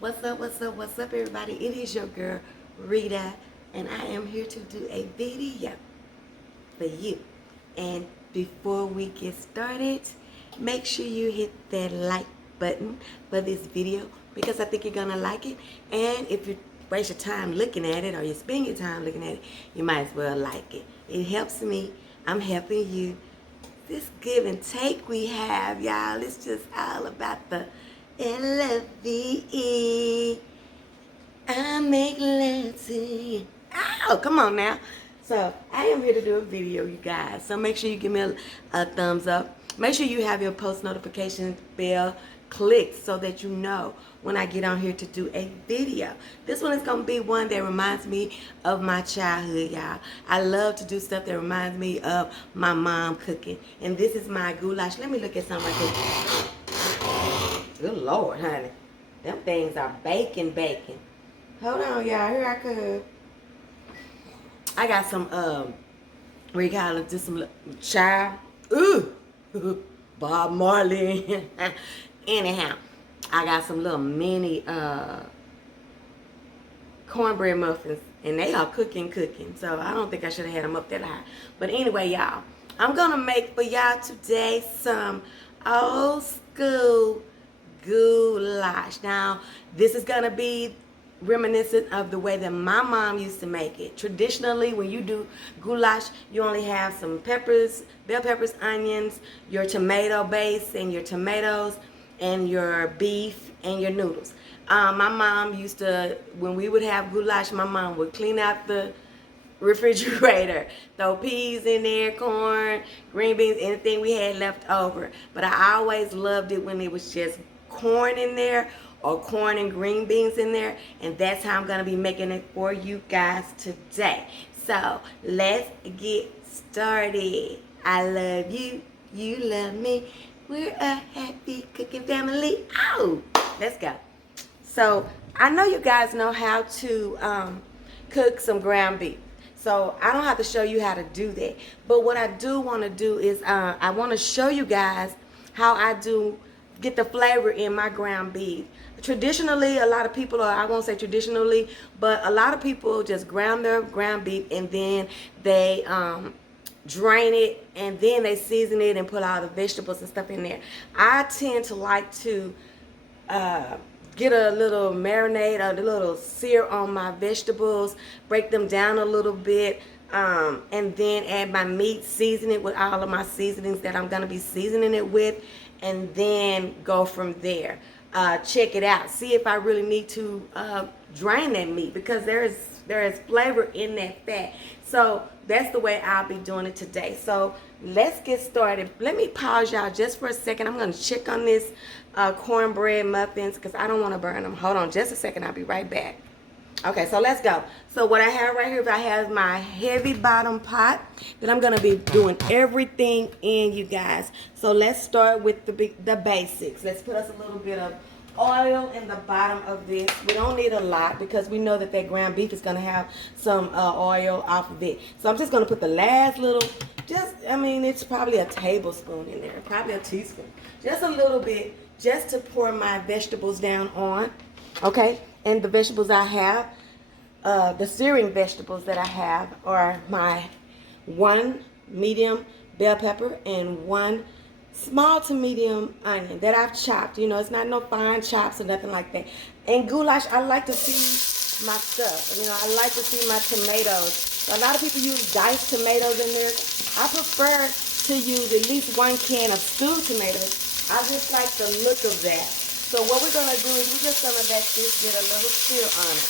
What's up, everybody? It is your girl, Rita, and I am here to do a video for you. And before we get started, make sure you hit that like button for this video because I think you're gonna like it. And if you waste your time looking at it or you spend your time looking at it, you might as well like it. It helps me. I'm helping you. This give and take we have, y'all, it's just all about the LFVE. I make love to you. Oh, come on now. So I am here to do a video, you guys. So make sure you give me a thumbs up. Make sure you have your post notification bell clicked so that you know when I get on here to do a video. This one is going to be one that reminds me of my childhood, y'all. I love to do stuff that reminds me of my mom cooking. And this is my goulash. Let me look at something right here. Good Lord, honey. Them things are baking. Hold on, y'all. Here I come. I got some, what do you call it? Just some child. Ooh. Bob Marley. Anyhow, I got some little mini cornbread muffins, and they are cooking. So I don't think I should have had them up that high. But anyway, y'all, I'm gonna make for y'all today some old school goulash. Now, this is gonna be reminiscent of the way that my mom used to make it. Traditionally, when you do goulash, you only have some peppers, bell peppers, onions, your tomato base, and your tomatoes, and your beef, and your noodles. My mom used to, when we would have goulash, my mom would clean out the refrigerator, throw peas in there, corn, green beans, anything we had left over. But I always loved it when it was just corn in there, or corn and green beans in there, and that's how I'm gonna be making it for you guys today. So let's get started. I love you, you love me. We're a happy cooking family. Oh, let's go. So I know you guys know how to cook some ground beef. So I don't have to show you how to do that. But what I do want to do is I want to show you guys how I do get the flavor in my ground beef. Traditionally, a lot of people, or I won't say traditionally, but a lot of people just ground their ground beef and then they drain it and then they season it and put all the vegetables and stuff in there. I tend to like to get a little marinade or a little sear on my vegetables, break them down a little bit, and then add my meat, season it with all of my seasonings that I'm going to be seasoning it with, and then go from there. Check it out. See if I really need to drain that meat, because there is flavor in that fat. So that's the way I'll be doing it today. So let's get started. Let me pause y'all just for a second. I'm going to check on this cornbread muffins because I don't want to burn them. Hold on just a second. I'll be right back. Okay, so let's go. So what I have right here is I have my heavy bottom pot that I'm going to be doing everything in, you guys. So let's start with the basics. Let's put us a little bit of oil in the bottom of this. We don't need a lot because we know that that ground beef is going to have some oil off of it. So I'm just going to put the last little, it's probably a tablespoon in there, probably a teaspoon. Just a little bit, just to pour my vegetables down on, okay? And the vegetables I have, the searing vegetables that I have are my 1 medium bell pepper and 1 small to medium onion that I've chopped. You know, it's not no fine chops or nothing like that. And goulash, I like to see my stuff. You know, I like to see my tomatoes. So a lot of people use diced tomatoes in there. I prefer to use at least 1 can of stewed tomatoes. I just like the look of that. So what we're going to do is we're just going to let this get a little sear on it.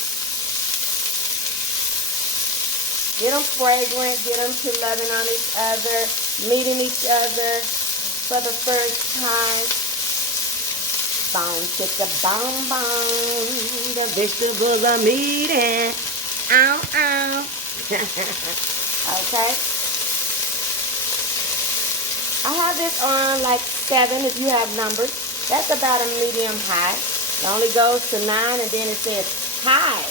Get them fragrant, get them to loving on each other, meeting each other for the first time. Bone, chicka, bone, bone. The vegetables are meeting. Ow, ow. Okay. I have this on like 7 if you have numbers. That's about a medium high. It only goes to 9 and then it says high.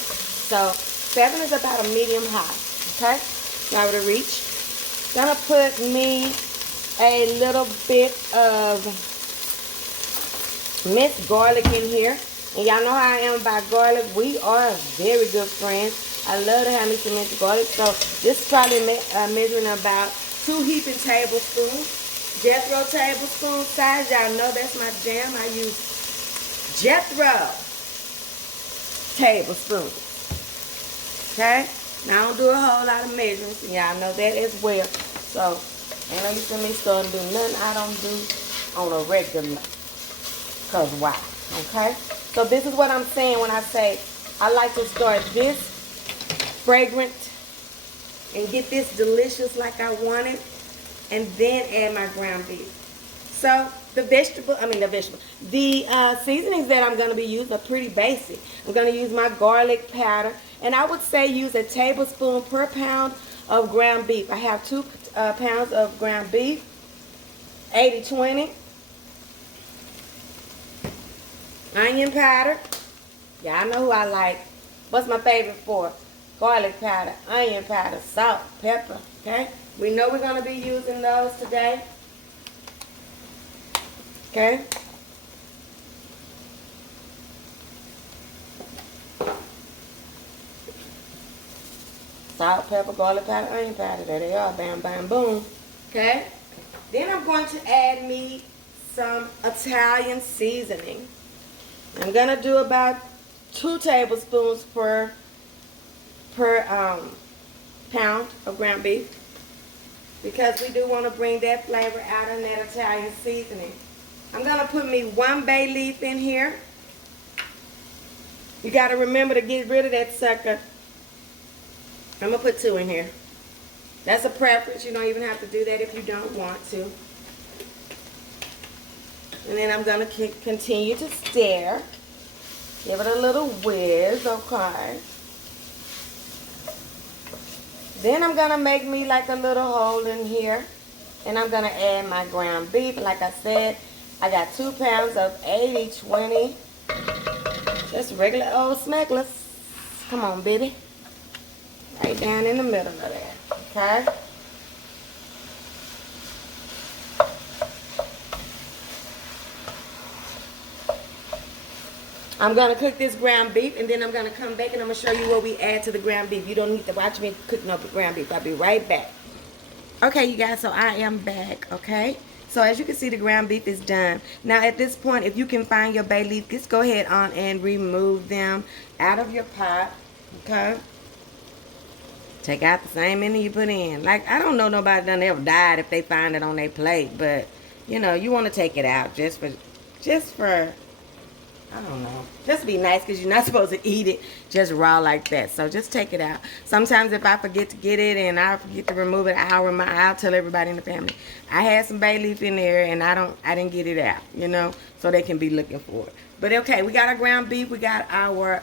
So 7 is about a medium high. Okay? Now to reach. Gonna put me a little bit of minced garlic in here. And y'all know how I am about garlic. We are very good friends. I love to have me some minced garlic. So this is probably measuring about 2 heaping tablespoons. Jethro tablespoon size. Y'all know that's my jam. I use Jethro tablespoons. Okay? Now I don't do a whole lot of measurements. And y'all know that as well. So ain't no use in me starting to do nothing I don't do on a regular. Because why? Okay? So this is what I'm saying when I say I like to start this fragrant and get this delicious like I want it, and then add my ground beef. So the seasonings that I'm going to be using are pretty basic. I'm going to use my garlic powder, and I would say use a tablespoon per pound of ground beef. I have 2 pounds of ground beef, 80-20. Onion powder. Y'all know who I like. What's my favorite for? Garlic powder, onion powder, salt, pepper. Okay? We know we're going to be using those today. Okay? Salt, pepper, garlic powder, onion powder. There they are. Bam, bam, boom. Okay? Then I'm going to add me some Italian seasoning. I'm going to do about 2 tablespoons per pound of ground beef, because we do want to bring that flavor out in that Italian seasoning. I'm going to put me 1 bay leaf in here. You got to remember to get rid of that sucker. I'm going to put 2 in here. That's a preference. You don't even have to do that if you don't want to. And then I'm going to continue to stir. Give it a little whiz, okay. Then I'm going to make me like a little hole in here. And I'm going to add my ground beef. Like I said, I got 2 pounds of 80-20. Just regular old smegglers. Come on, baby. Right down in the middle of that, okay? I'm going to cook this ground beef, and then I'm going to come back and I'm going to show you what we add to the ground beef. You don't need to watch me cook no ground beef. I'll be right back. Okay, you guys, so I am back, okay? So as you can see, the ground beef is done. Now at this point, if you can find your bay leaf, just go ahead on and remove them out of your pot, okay? Take out the same many you put in. Like, I don't know nobody done ever died if they find it on their plate, but, you know, you want to take it out just for I don't know. Just be nice, because you're not supposed to eat it just raw like that. So just take it out. Sometimes if I forget to get it and I forget to remove it, I'll tell everybody in the family. I had some bay leaf in there and I didn't get it out, you know, so they can be looking for it. But okay, we got our ground beef, we got our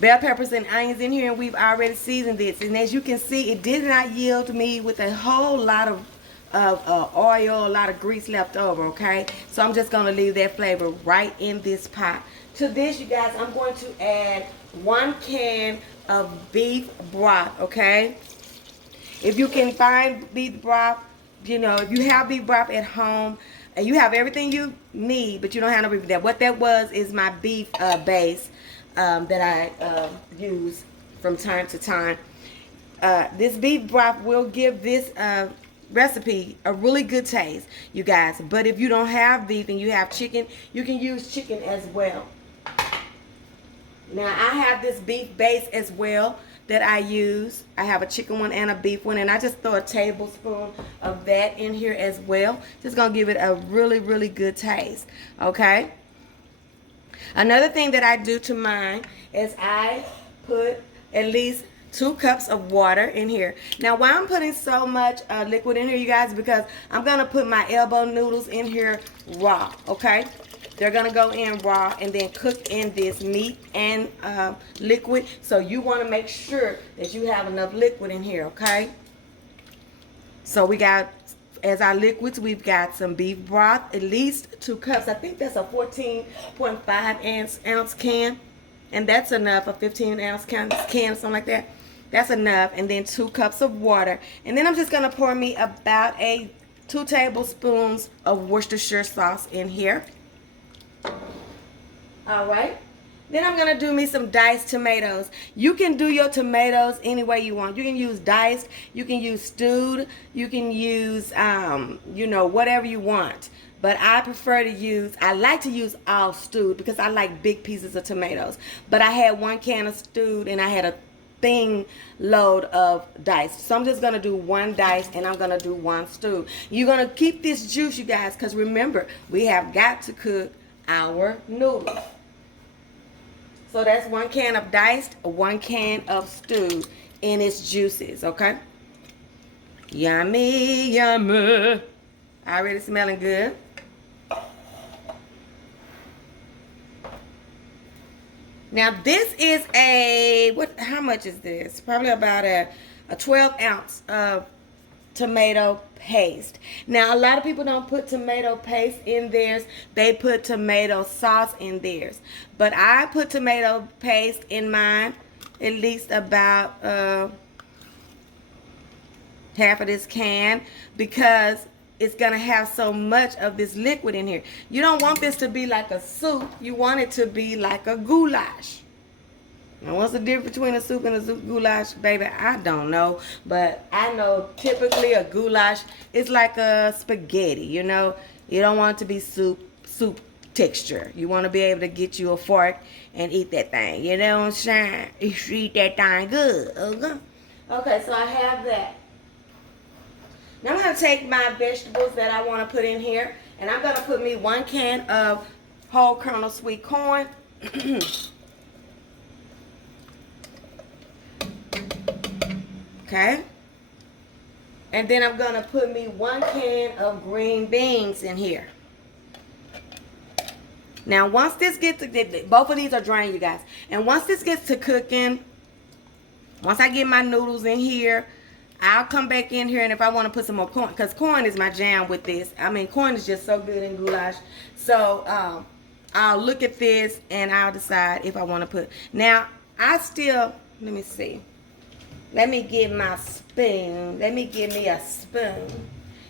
bell peppers and onions in here, and we've already seasoned this. And as you can see, it did not yield me with a whole lot of oil, a lot of grease left over, okay? So I'm just going to leave that flavor right in this pot. To this, you guys, I'm going to add 1 can of beef broth, okay? If you can find beef broth, you know, if you have beef broth at home and you have everything you need, but you don't have no beef, what that was is my beef base that I use from time to time. This beef broth will give this recipe a really good taste, you guys. But if you don't have beef and you have chicken, you can use chicken as well. Now I have this beef base as well that I use. I have a chicken one and a beef one, and I just throw a tablespoon of that in here as well. Just gonna give it a really, really good taste, okay? Another thing that I do to mine is I put at least 2 cups of water in here. Now, why I'm putting so much liquid in here, you guys, because I'm going to put my elbow noodles in here raw, okay? They're going to go in raw and then cook in this meat and liquid. So you want to make sure that you have enough liquid in here, okay? So we got, as our liquids, we've got some beef broth, at least 2 cups. I think that's a 14.5 ounce can. And that's enough, a 15-ounce can or something like that. That's enough. And then 2 cups of water. And then I'm just going to pour me about 2 tablespoons of Worcestershire sauce in here. All right. Then I'm going to do me some diced tomatoes. You can do your tomatoes any way you want. You can use diced, you can use stewed, you can use, you know, whatever you want. But I prefer to use, I like to use all stewed because I like big pieces of tomatoes. But I had 1 can of stewed and I had a thing load of diced. So I'm just going to do 1 diced and I'm going to do 1 stewed. You're going to keep this juice, you guys, because remember, we have got to cook our noodles. So that's 1 can of diced, 1 can of stewed in its juices, okay? Yummy, yummy. Already smelling good. Now this is how much is this? Probably about a 12 ounce of tomato paste. Now a lot of people don't put tomato paste in theirs, they put tomato sauce in theirs, but I put tomato paste in mine, at least about half of this can, because it's gonna have so much of this liquid in here. You don't want this to be like a soup, you want it to be like a goulash. Now, what's the difference between a soup and a goulash, baby? I don't know. But I know typically a goulash is like a spaghetti, you know. You don't want it to be soup texture. You want to be able to get you a fork and eat that thing. You know what I'm saying? You should eat that thing good. Okay, so I have that. Now I'm going to take my vegetables that I want to put in here. And I'm going to put me 1 can of whole kernel sweet corn. Okay, and then I'm gonna put me 1 can of green beans in here. Now once this gets to, both of these are drained, you guys, and once this gets to cooking, once I get my noodles in here, I'll come back in here, and if I want to put some more corn, because corn is my jam with this. I mean, corn is just so good in goulash. So I'll look at this and I'll decide if I want to put. Now I still, let me see. Let me get my spoon. Let me give me a spoon.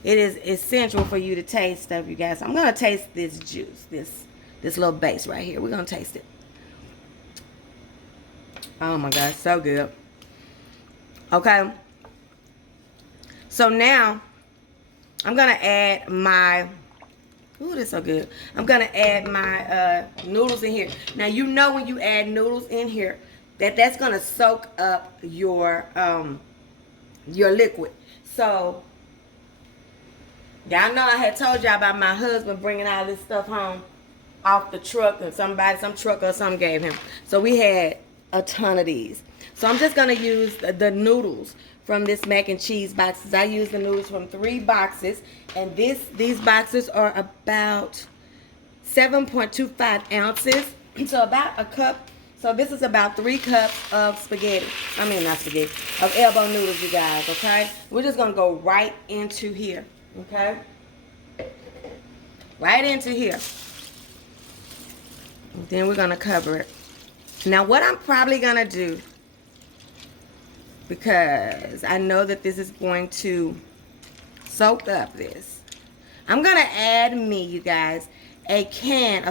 It is essential for you to taste stuff, you guys. I'm going to taste this juice, this little base right here. We're going to taste it. Oh my gosh, so good. Okay. So now, I'm going to add my, ooh, this is so good. I'm going to add my noodles in here. Now, you know when you add noodles in here, that's gonna soak up your liquid. So y'all know I had told y'all about my husband bringing all this stuff home off the truck, and some truck or something gave him. So we had a ton of these. So I'm just gonna use the noodles from this mac and cheese boxes. I use the noodles from 3 boxes, and these boxes are about 7.25 ounces. So about a cup. So this is about 3 cups of spaghetti. I mean, not spaghetti, of elbow noodles, you guys, okay? We're just going to go right into here, okay? Right into here. And then we're going to cover it. Now, what I'm probably going to do, because I know that this is going to soak up this, I'm going to add me, you guys, a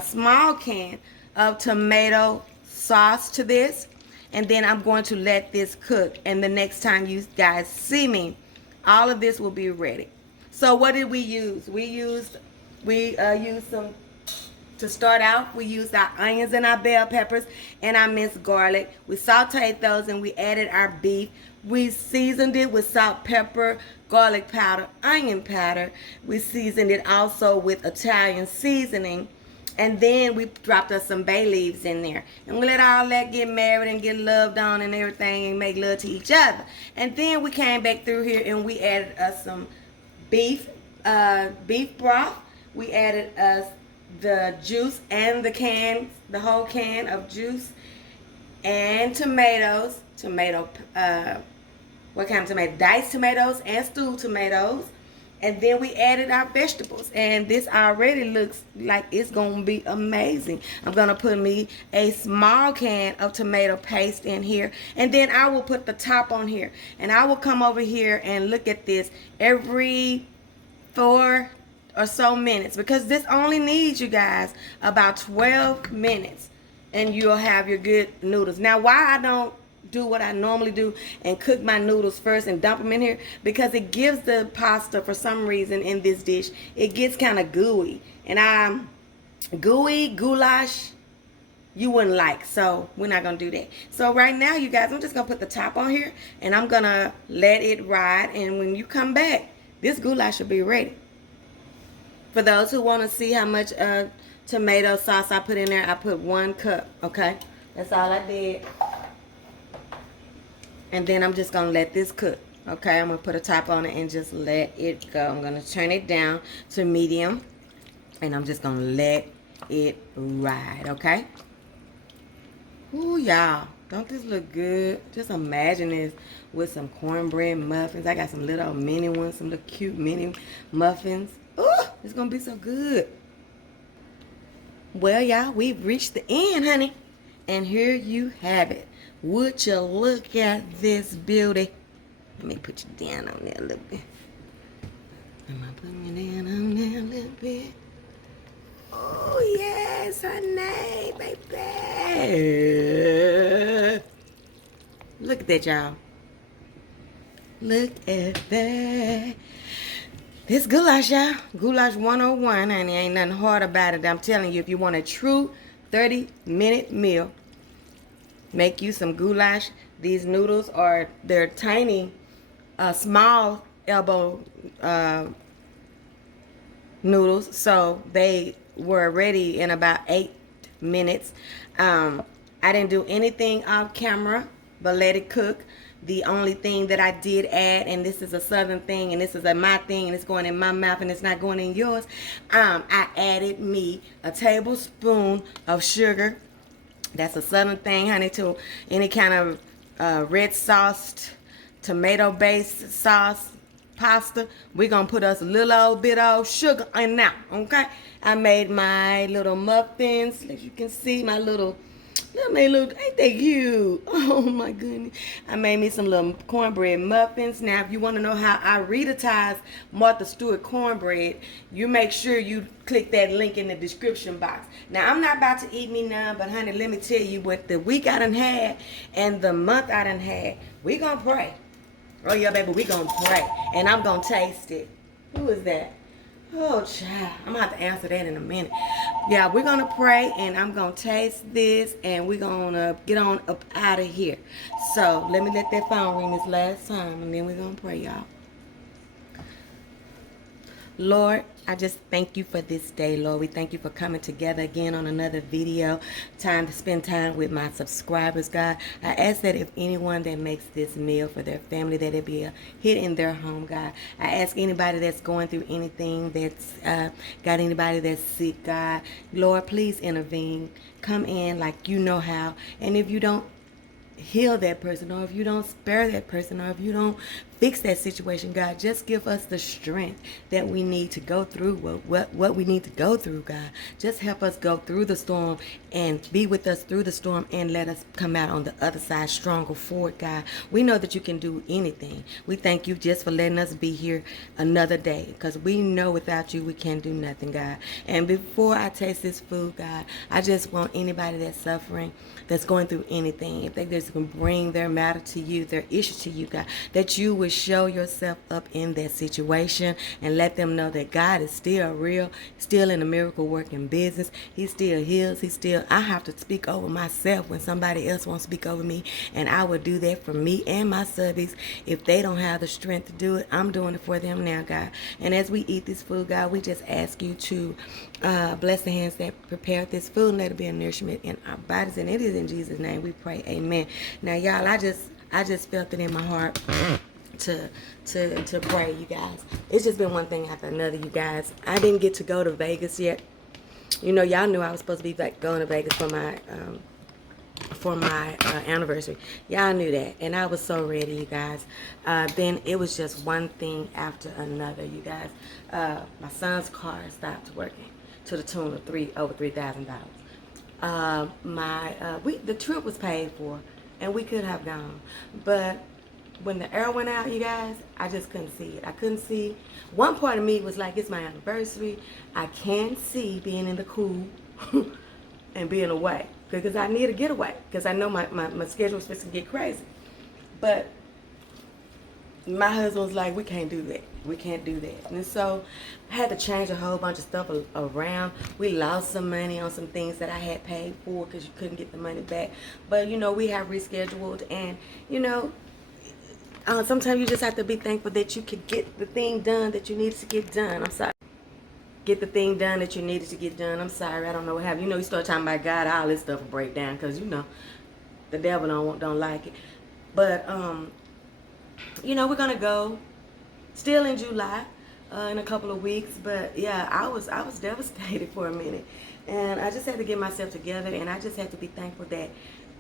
small can of tomato sauce to this, and then I'm going to let this cook, and the next time you guys see me, all of this will be ready. So what did we use? We used some, to start out, we used our onions and our bell peppers and our minced garlic. We sauteed those and we added our beef. We seasoned it with salt, pepper, garlic powder, onion powder. We seasoned it also with Italian seasoning. And then we dropped us some bay leaves in there. And we let all that get married and get loved on and everything and make love to each other. And then we came back through here and we added us some beef broth. We added us the juice and the whole can of juice. And tomatoes. What kind of tomato? Diced tomatoes and stewed tomatoes. And then we added our vegetables, and this already looks like it's going to be amazing. I'm going to put me a small can of tomato paste in here, and then I will put the top on here. And I will come over here and look at this every 4 or so minutes, because this only needs, you guys, about 12 minutes and you'll have your good noodles. Now, why I don't do what I normally do and cook my noodles first and dump them in here, because it gives the pasta, for some reason in this dish, it gets kind of gooey, and gooey goulash you wouldn't like, so we're not gonna do that. So right now, you guys, I'm just gonna put the top on here and I'm gonna let it ride, and when you come back, this goulash will be ready. For those who want to see how much tomato sauce I put in there, I put 1 cup, okay? That's all I did. And then I'm just going to let this cook, okay? I'm going to put a top on it and just let it go. I'm going to turn it down to medium, and I'm just going to let it ride, okay? Ooh, y'all, don't this look good? Just imagine this with some cornbread muffins. I got some little mini ones, some little cute mini muffins. Ooh, it's going to be so good. Well, y'all, we've reached the end, honey. And here you have it. Would you look at this beauty? Let me put you down on there a little bit. Am I putting you down on there a little bit? Oh, yes, honey, baby. Look at that, y'all. Look at that. This goulash, y'all. Goulash 101, honey. Ain't nothing hard about it. I'm telling you, if you want a true 30-minute meal, make you some goulash. These noodles they're tiny, small elbow noodles. So they were ready in about 8 minutes. I didn't do anything off camera, but let it cook. The only thing that I did add, and this is a southern thing, and this is my thing, and it's going in my mouth, and it's not going in yours. I added me a tablespoon of sugar. That's a southern thing, honey, to any kind of red sauced, tomato-based sauce, pasta. We're going to put us a little old bit of sugar in now, okay? I made my little muffins, as you can see, my little, ain't they cute? Oh my goodness. I made me some little cornbread muffins. Now, if you want to know how I Rita-tize Martha Stewart cornbread, you make sure you click that link in the description box. Now, I'm not about to eat me none, but honey, let me tell you what the week I done had and the month I done had. We gonna pray. Oh yeah, baby, we gonna pray. And I'm gonna taste it. Who is that? Oh, child. I'm going to have to answer that in a minute. Yeah, we're going to pray, and I'm going to taste this, and we're going to get on up out of here. So, let me let that phone ring this last time, and then we're going to pray, y'all. Lord, I just thank you for this day, Lord. We thank you for coming together again on another video. Time to spend time with my subscribers, God. I ask that if anyone that makes this meal for their family, that it be a hit in their home, God. I ask anybody that's going through anything, that's got anybody that's sick, God. Lord, please intervene. Come in like you know how. And if you don't heal that person, or if you don't spare that person, or if you don't fix that situation, God, just give us the strength that we need to go through what we need to go through, God. Just help us go through the storm and be with us through the storm, and let us come out on the other side stronger for it, God. We know that you can do anything. We thank you just for letting us be here another day, because we know without you we can't do nothing, God. And before I taste this food, God, I just want anybody that's suffering, that's going through anything, if they just can bring their matter to you, their issue to you, God, that you would show yourself up in that situation and let them know that God is still real, still in the miracle working business. He still heals. I have to speak over myself when somebody else won't speak over me, and I would do that for me and my subbies. If they don't have the strength to do it, I'm doing it for them now, God. And as we eat this food, God, we just ask you to bless the hands that prepared this food, and let it be a nourishment in our bodies, and it is in Jesus' name we pray, amen. Now, y'all, I just felt it in my heart to pray, you guys. It's just been one thing after another, you guys. I didn't get to go to Vegas yet. You know, y'all knew I was supposed to be going to Vegas for my anniversary. Y'all knew that, and I was so ready, you guys. Then it was just one thing after another, you guys. My son's car stopped working to the tune of over $3,000. The trip was paid for, and we could have gone, but when the air went out, you guys, I just couldn't see it. I couldn't see. One part of me was like, it's my anniversary. I can see being in the cool and being away. because I need a getaway, because I know my schedule is supposed to get crazy. But my husband was like, we can't do that. We can't do that. And so I had to change a whole bunch of stuff around. We lost some money on some things that I had paid for because you couldn't get the money back. But, you know, we have rescheduled. And, you know, sometimes you just have to be thankful that you could get the thing done that you needed to get done. I'm sorry. Get the thing done that you needed to get done. I'm sorry. I don't know what happened. You know, you start talking about God, all this stuff will break down because, you know, the devil don't like it. But, you know, we're going to go still in July in a couple of weeks. But, yeah, I was devastated for a minute. And I just had to get myself together. And I just had to be thankful that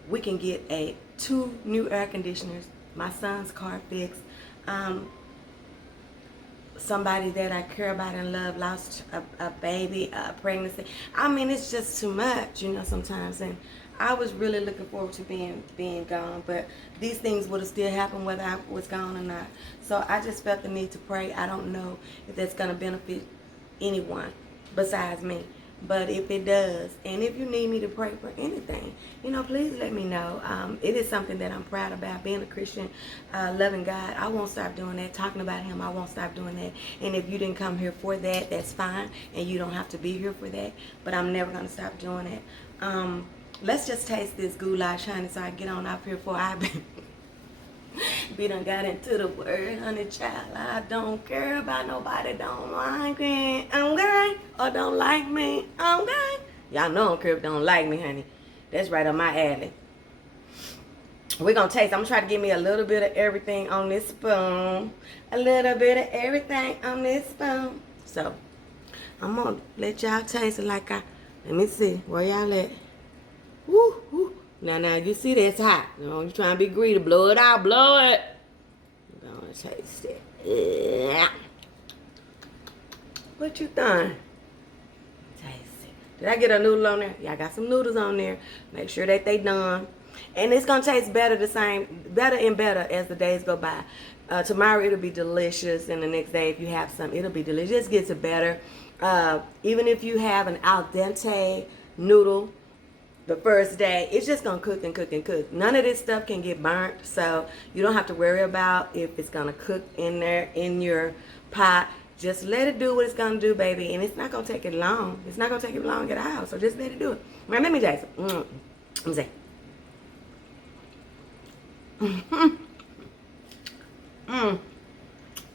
we can get 2 new air conditioners, my son's car fixed. Somebody that I care about and love lost a baby, a pregnancy. I mean, it's just too much, you know, sometimes. And I was really looking forward to being gone, but these things would have still happened whether I was gone or not. So I just felt the need to pray. I don't know if that's going to benefit anyone besides me. But if it does, and if you need me to pray for anything, you know, please let me know. It is something that I'm proud about, being a Christian, loving God. I won't stop doing that. Talking about Him, I won't stop doing that. And if you didn't come here for that, that's fine. And you don't have to be here for that. But I'm never going to stop doing it. Let's just taste this goulash, honey, so I get on up here before I we done got into the word, honey, child. I don't care about nobody don't like me, okay? Or don't like me, okay? Y'all know I don't care if they don't like me, honey. That's right up my alley. We're going to taste. I'm going to try to give me a little bit of everything on this spoon. A little bit of everything on this spoon. So, I'm going to let y'all taste it like let me see. Where y'all at? Woo, woo. Now, you see that's hot. You know, you trying to be greedy. Blow it out, blow it. I'm gonna taste it. Yeah. What you think? Taste it. Did I get a noodle on there? Yeah, I got some noodles on there. Make sure that they done. And it's gonna taste better better and better as the days go by. Tomorrow it'll be delicious, and the next day if you have some, it'll be delicious. It just gets it better. Even if you have an al dente noodle, the first day, it's just going to cook and cook and cook. None of this stuff can get burnt, so you don't have to worry about if it's going to cook in there in your pot. Just let it do what it's going to do, baby, and it's not going to take it long. It's not going to take it long to get out, so just let it do it. Now, let me taste it. Let me see.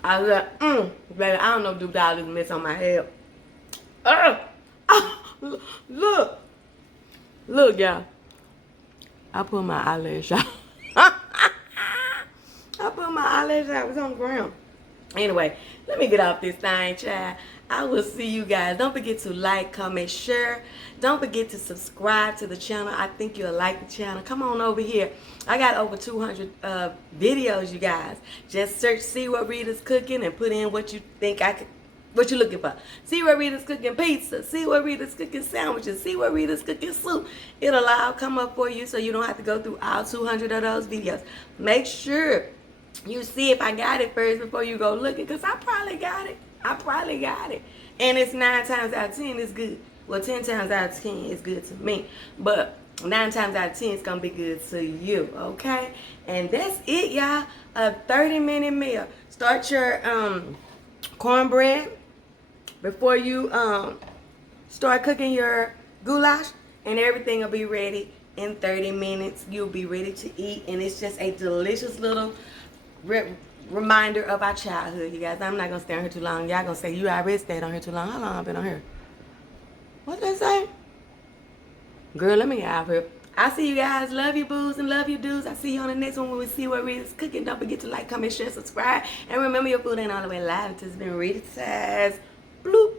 I was baby, I don't know, do all this mess on my head. Look. Look, y'all. I put my eyelash out. I put my eyelash out. It was on the ground. Anyway, let me get off this thing, child. I will see you guys. Don't forget to like, comment, share. Don't forget to subscribe to the channel. I think you'll like the channel. Come on over here. I got over 200 videos, you guys. Just search See What Rita's Cooking and put in what you think what you looking for. See where Rita's cooking pizza. See where Rita's cooking sandwiches. See where Rita's cooking soup. It'll all come up for you so you don't have to go through all 200 of those videos. Make sure you see if I got it first before you go looking, because I probably got it. I probably got it. And it's 9 times out of 10 it's good. Well, 10 times out of 10 it's good to me. But 9 times out of 10 it's going to be good to you. Okay? And that's it, y'all. A 30-minute meal. Start your cornbread before you start cooking your goulash, and everything will be ready in 30 minutes. You'll be ready to eat, and it's just a delicious little reminder of our childhood, you guys. I'm not going to stay on here too long. Y'all going to say, you already stayed on here too long. How long have I been on here? What did they say? Girl, let me get out of here. I see you guys. Love you, boos, and love you, dudes. I see you on the next one when we see what Rita's cooking. Don't forget to like, comment, share, subscribe. And remember, your food ain't all the way live until it's been Rita's. Bloop.